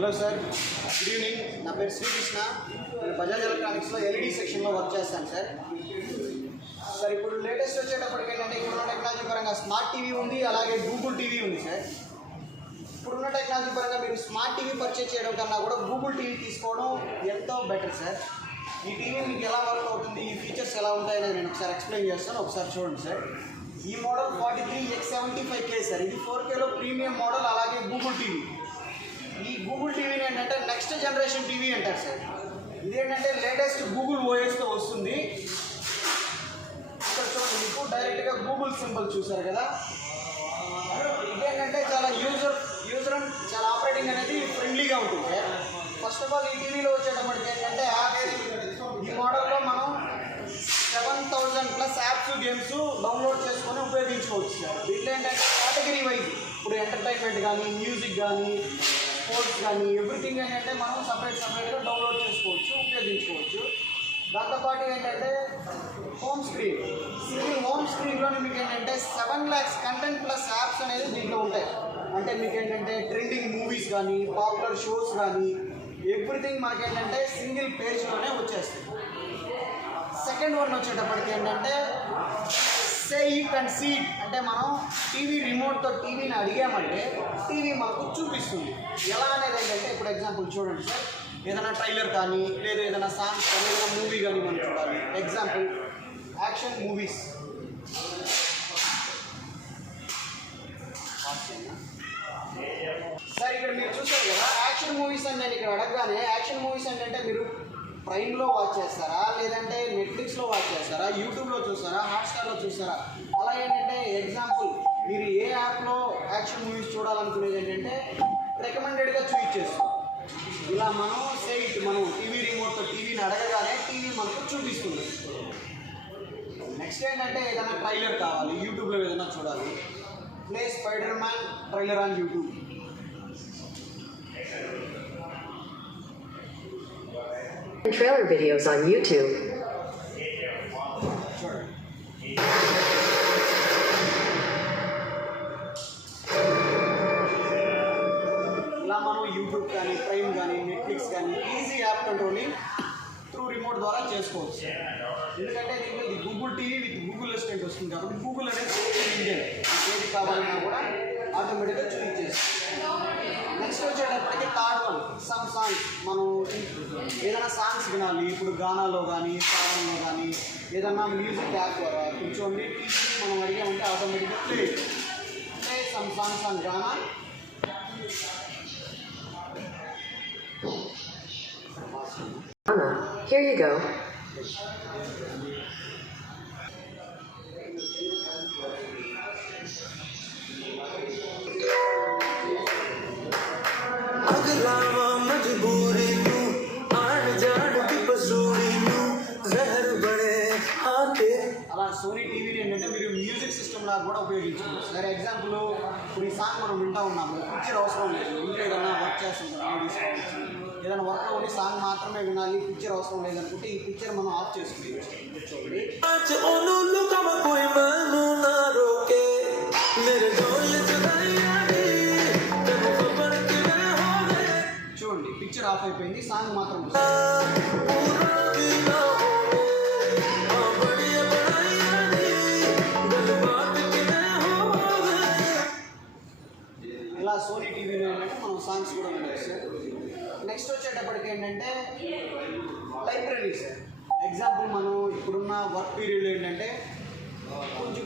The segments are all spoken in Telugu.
Hello sir, good evening. నా పేరు శ్రీకృష్ణ. నేను బజాజ్ ఎలక్ట్రానిక్స్లో ఎల్ఈడి సెక్షన్లో వర్క్ చేస్తాను సార్. సార్ ఇప్పుడు లేటెస్ట్ వచ్చేటప్పటికి ఏంటంటే ఇప్పుడున్న టెక్నాలజీ పరంగా స్మార్ట్ టీవీ ఉంది, అలాగే గూగుల్ టీవీ ఉంది సార్. ఇప్పుడున్న టెక్నాలజీ పరంగా మీరు స్మార్ట్ టీవీ పర్చేజ్ చేయడం కన్నా కూడా గూగుల్ టీవీ తీసుకోవడం ఎంతో బెటర్ సార్. ఈ టీవీ మీకు ఎలా వర్క్ అవుతుంది, ఈ ఫీచర్స్ ఎలా ఉంటాయని నేను ఒకసారి ఎక్స్ప్లెయిన్ చేస్తాను, ఒకసారి చూడండి సార్. ఈ మోడల్ 43X75K సార్. ఇది 4Kలో ప్రీమియం మోడల్, అలాగే గూగుల్ టీవీ. ఈ గూగుల్ టీవీని ఏంటంటే నెక్స్ట్ జనరేషన్ టీవీ అంటారు సార్. ఇదేంటంటే లేటెస్ట్ గూగుల్ ఓఎస్తో వస్తుంది. ఇక్కడ చూడండి, మీకు డైరెక్ట్గా గూగుల్ సింబల్ చూసారు కదా. ఇదేంటంటే చాలా యూజర్ చాలా ఆపరేటింగ్ అనేది ఫ్రెండ్లీగా ఉంటుంది సార్. ఫస్ట్ ఆఫ్ ఆల్ ఈ టీవీలో వచ్చేటప్పటికి ఏంటంటే యాప్స్, ఈ మోడల్లో మనం 7,000+ యాప్స్, గేమ్స్ డౌన్లోడ్ చేసుకొని ఉపయోగించుకోవచ్చు సార్. దీంట్లో ఏంటంటే కేటగిరీ వైజ్ ఇప్పుడు ఎంటర్టైన్మెంట్ కానీ, మ్యూజిక్ కానీ, స్పోర్ట్స్ కానీ, ఎవ్రీథింగ్ ఏంటంటే మనం సపరేట్గా డౌన్లోడ్ చేసుకోవచ్చు, ఉపయోగించుకోవచ్చు. దాంతోపాటు ఏంటంటే హోమ్ స్క్రీన్, సింగిల్ హోమ్ స్క్రీన్లోనే మీకు ఏంటంటే 7 lakhs కంటెంట్ ప్లస్ యాప్స్ అనేది దీంట్లో ఉంటాయి. అంటే మీకు ఏంటంటే ట్రెండింగ్ మూవీస్ కానీ, పాపులర్ షోస్ కానీ, ఎవ్రీథింగ్ మనకేంటంటే సింగిల్ పేజ్లోనే వచ్చేస్తుంది. సెకండ్ వన్ వచ్చేటప్పటికి ఏంటంటే say it and see it, అంటే మనం టీవీ రిమోట్తో టీవీని అడిగామంటే టీవీ మనకు చూపిస్తుంది. ఎలా అనేది ఏంటంటే ఇప్పుడు ఎగ్జాంపుల్ చూడండి సార్, ఏదైనా ట్రైలర్ కానీ, లేదా ఏదైనా సాంగ్స్ కానీ, ఏదైనా మూవీ కానీ మనం చూడాలి. Example action movies. సార్ ఇక్కడ మీరు చూసారు కదా యాక్షన్ మూవీస్ అని నేను ఇక్కడ అడగగానే, యాక్షన్ మూవీస్ అంటే మీరు ప్రైమ్లో వాచ్ చేస్తారా, లేదంటే నెట్ఫ్లిక్స్లో వాచ్ చేస్తారా, యూట్యూబ్లో చూస్తారా, హాట్స్టార్లో చూస్తారా? అలా ఏంటంటే ఎగ్జాంపుల్ మీరు ఏ యాప్లో యాక్షన్ మూవీస్ చూడాలనుకునేది ఏంటంటే రికమెండెడ్గా చూస్ చేస్తాం. ఇలా మనం మనం టీవీ రిమోట్తో టీవీని అడగగానే టీవీ మనకు చూపిస్తుంది. నెక్స్ట్ ఏంటంటే ఏదైనా ట్రైలర్ కావాలి, యూట్యూబ్లో ఏదైనా చూడాలి. Play spider-man trailer on YouTube. Trailer videos on YouTube. Sure. ఇలా మనం యూట్యూబ్ కానీ, ప్రైమ్ కానీ, నెట్ఫ్లిక్స్ కానీ easy app controlling through remote ద్వారా చేసుకోవచ్చు. ఎందుకంటే దీంట్లో ఇది Google TV with Google assistant వస్తుంది కాబట్టి గూగుల్ అనేది ఏది కావాలన్నా కూడా ఆటోమేటిక్గా చూపించేస్తుంది. నెక్స్ట్ వచ్చేటప్పటికి థర్డ్ వన్ సమ్ సాంగ్స్. మనం ఏదైనా సాంగ్స్ వినాలి, ఇప్పుడు గానాలో కానీ, సాంగ్లో కానీ, ఏదైనా మ్యూజిక్ యాప్ ద్వారా కూర్చోండి, టీవీ మనం అడిగామంటే ఆటోమేటిక్గా play some songs on Gaana. Here you go. అలా సోనీ టీవీని ఏంటంటే మీరు మ్యూజిక్ సిస్టమ్ లాగా కూడా ఉపయోగించుకోవచ్చు. ఫర్ ఎగ్జాంపుల్ ఇప్పుడు ఈ సాంగ్ మనం వింటూ ఉన్నాము, పిక్చర్ అవసరం లేదు. ఇంట్లో ఏదైనా వర్క్ చేస్తుంటాం, లేడీస్ కావచ్చు, ఏదైనా వర్క్లో ఉండి సాంగ్ మాత్రమే వినాలి, పిక్చర్ అవసరం లేదనుకుంటే ఈ పిక్చర్ మనం ఆఫ్ చేసుకోవచ్చు. చూడండి, చూడండి పిక్చర్ ఆఫ్ అయిపోయింది, సాంగ్ మాత్రం ఇలా సోనీ టీవీలో ఏంటంటే మనం సాంగ్స్ కూడా వినొచ్చు. నెక్స్ట్ వచ్చేటప్పటికి ఏంటంటే లైబ్రరీ సార్. ఎగ్జాంపుల్ మనం ఇప్పుడున్న వర్క్ పీరియడ్లో ఏంటంటే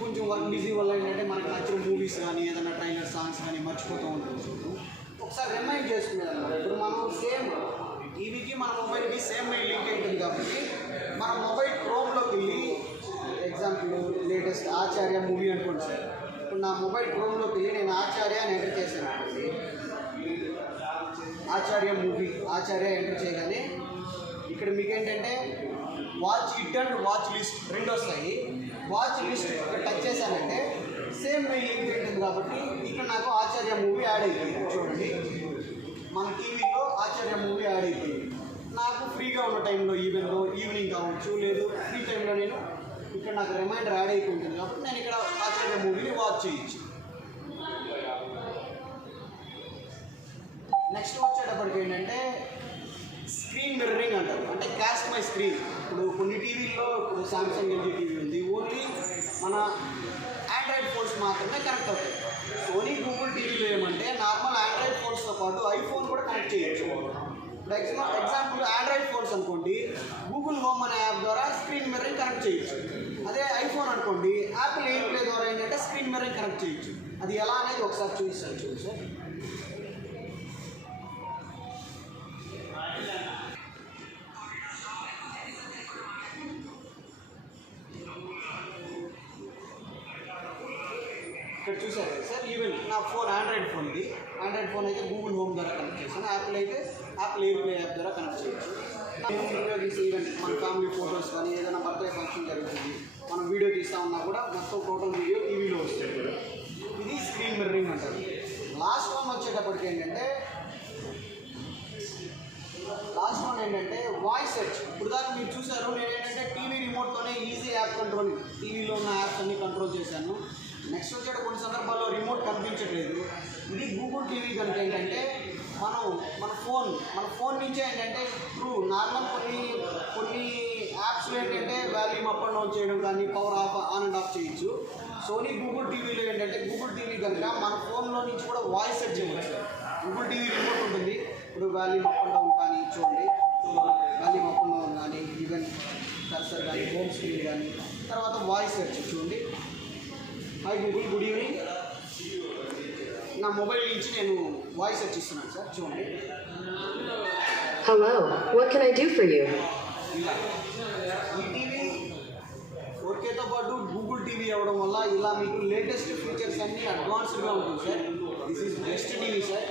కొంచెం వర్క్ బిజీ వల్ల ఏంటంటే మనకు నచ్చిన మూవీస్ కానీ, ఏదైనా ట్రైలర్ సాంగ్స్ కానీ మర్చిపోతూ ఉంటుంది. ఒకసారి రిమైండ్ చేసుకునేదన్నమాట. ఇప్పుడు మనం సేమ్ టీవీకి మన మొబైల్కి సేమ్ లింక్ ఉంటుంది కాబట్టి మన మొబైల్ క్రోమ్లోకి వెళ్ళి, ఎగ్జాంపుల్ లేటెస్ట్ ఆచార్య మూవీ అనుకోండి సార్. ఇప్పుడు నా మొబైల్ క్రోమ్లోకి వెళ్ళి నేను ఆచార్య అని ఎంటర్ చేశాను అనుకోండి, ఆచార్య మూవీ ఆచార్య ఎంటర్ చేయగానే ఇక్కడ మీకు ఏంటంటే watch it and watch list రెండు వస్తాయి. వాచ్ లిస్ట్ టచ్ చేశానంటే సేమ్ లింక్ ఉంటుంది కాబట్టి ఇక్కడ నాకు ఆచార్య మూవీ యాడ్ అయిపోయింది. చూడండి, మన టీవీలో ఆచార్య మూవీ యాడ్ అయిపోయింది. నాకు ఫ్రీగా ఉన్న టైంలో ఈవినింగ్ కావచ్చు, లేదు ఫ్రీ టైంలో నేను ఇక్కడ నాకు రిమైండర్ యాడ్ అయిపోతుంది కాబట్టి నేను ఇక్కడ ఆచార్య మూవీని వాచ్ చేయొచ్చు. నెక్స్ట్ వచ్చేటప్పటికి ఏంటంటే స్క్రీన్ మిర్రరింగ్ అంటారు, అంటే క్యాస్ట్ మై స్క్రీన్. ఇప్పుడు కొన్ని టీవీల్లో ఇప్పుడు సామ్సంగ్ ఎల్జీ టీవీ ఉంది, ఓన్లీ మన ఆండ్రాయిడ్ ఫోన్స్ మాత్రమే కనెక్ట్ అవుతాయి. సోనీ గూగుల్ టీవీలో ఏమంటే నార్మల్ ఆండ్రాయిడ్ ఫోన్స్తో పాటు ఐఫోన్ కూడా కనెక్ట్ చేయొచ్చు. ఇప్పుడు ఎగ్జాంపుల్ ఆండ్రాయిడ్ ఫోన్స్ అనుకోండి, గూగుల్ హోమ్ అనే యాప్ ద్వారా స్క్రీన్ మిర్రరింగ్ కనెక్ట్ చేయొచ్చు. అదే ఐఫోన్ అనుకోండి, యాపిల్ ఎయిర్ ప్లే ద్వారా ఏంటంటే స్క్రీన్ మిర్రరింగ్ కనెక్ట్ చేయొచ్చు. అది ఎలా అనేది ఒకసారి చూపిస్తాను చూడు సార్. ఇక్కడ చూసారు కదా సార్, ఈవెన్ నా ఫోన్ ఆండ్రాయిడ్ ఫోన్ ఇది. ఆండ్రాయిడ్ ఫోన్ అయితే గూగుల్ హోమ్ ద్వారా కనెక్ట్ చేస్తాను, యాపిల్ అయితే యాపిల్ ఎయిర్ ప్లే యాప్ ద్వారా కనెక్ట్ చేయొచ్చు. వీడియో తీసి ఈవెన్ మన ఫ్యామిలీ ఫొటోస్ కానీ ఏదైనా బర్త్డే ఫంక్షన్ జరుగుతుంది, మనం వీడియో తీస్తా ఉన్నా కూడా మొత్తం టోటల్ వీడియో టీవీలో వస్తుంది. ఇది స్క్రీన్ మిర్రరింగ్ అంటారు. లాస్ట్ వన్ వచ్చేటప్పటికి ఏంటంటే వాయిస్ సెర్చ్. ఇప్పుడు దాకా మీరు చూసారు, నేను ఏంటంటే టీవీ రిమోట్తోనే ఈజీ యాప్ కంట్రోల్, టీవీలో ఉన్న యాప్స్ అన్ని కంట్రోల్ చేశాను. నెక్స్ట్ వచ్చేట కొన్ని సందర్భాల్లో రిమోట్ కనిపించట్లేదు. ఇది గూగుల్ టీవీ కనుక ఏంటంటే మన ఫోన్ నుంచే ఏంటంటే త్రూ నార్మల్ కొన్ని యాప్స్లో ఏంటంటే వాల్యూమ్ అప్ అండ్ డౌన్ చేయడం కానీ పవర్ ఆన్ అండ్ ఆఫ్ చేయొచ్చు. సోనీ గూగుల్ టీవీలో ఏంటంటే గూగుల్ టీవీ కనుక మన ఫోన్లో నుంచి కూడా వాయిస్ సెట్ చేయవచ్చు. గూగుల్ టీవీ రిమోట్ ఉంటుంది, ఇప్పుడు వాల్యూమ్ అప్ అండ్ డౌన్ కానీ చూడండి, వాల్యూమ్ అప్ అండ్ డౌన్ కానీ ఈవెన్ కర్సర్ కానీ హోమ్ స్క్రీన్ కానీ, తర్వాత వాయిస్ సెర్చ్ చూడండి. Hi Google, good evening. నా మొబైల్ నుంచి నేను వాయిస్ సెర్చ్ ఇస్తున్నాను సార్, చూడండి. Hello, what can I do for you? ఇలా ఈ టీవీ 4Kతో పాటు గూగుల్ టీవీ అవ్వడం వల్ల ఇలా మీకు లేటెస్ట్ ఫీచర్స్ అన్నీ అడ్వాన్స్డ్గా ఉంటుంది sir. This is best TV sir.